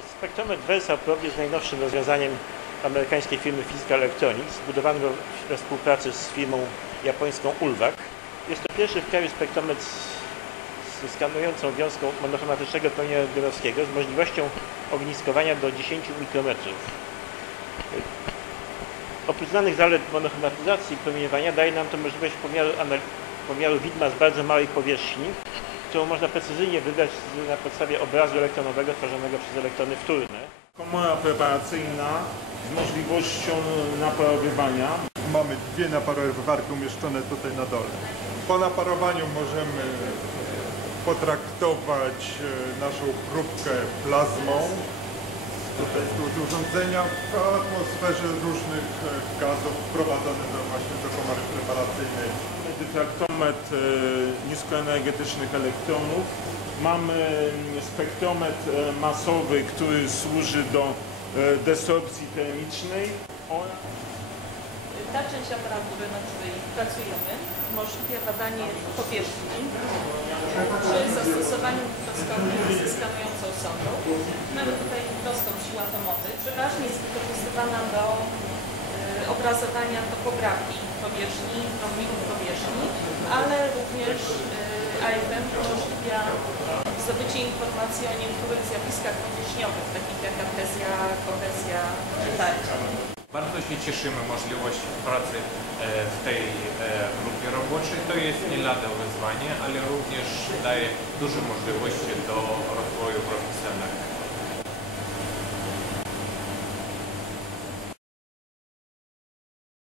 Spektrometr Versa Probe jest najnowszym rozwiązaniem amerykańskiej firmy Physical Electronics, zbudowanego we współpracy z firmą japońską Ulvac. Jest to pierwszy w kraju spektrometr z- skanującą wiązką monochromatycznego promienia rentgenowskiego z możliwością ogniskowania do 10 mikrometrów. Oprócz znanych zalet monochromatyzacji promieniowania daje nam to możliwość pomiaru, pomiaru widma z bardzo małej powierzchni, którą można precyzyjnie wybrać z- na podstawie obrazu elektronowego tworzonego przez elektrony wtórne. Komora preparacyjna z możliwością naparowywania. Mamy dwie naparowywarki umieszczone tutaj na dole. Po naparowaniu możemy potraktować e, naszą próbkę plazmą. Tutaj urządzenia w atmosferze różnych e, gazów wprowadzone do, właśnie do komory preparacyjnej. Mamy dyfraktometr e, niskoenergetycznych elektronów. Mamy mm, spektrometr e, masowy, który służy do desorpcji termicznej Ta część aparatury, na której pracujemy, umożliwia badanie powierzchni przy zastosowaniu mikroskopii ze skanującą sondą. Mamy tutaj prostą siłę atomowy. Przeważnie jest wykorzystywana do y, obrazowania topografii powierzchni, promieniów powierzchni, ale również y, AFM umożliwia zdobycie informacji o niektórych zjawiskach powierzchniowych, takich jak adhezja, kohezja czy tarcia. Bardzo się cieszymy możliwości pracy e, w tej e, grupie roboczej. To jest nie lada wyzwanie, ale również daje duże możliwości do rozwoju.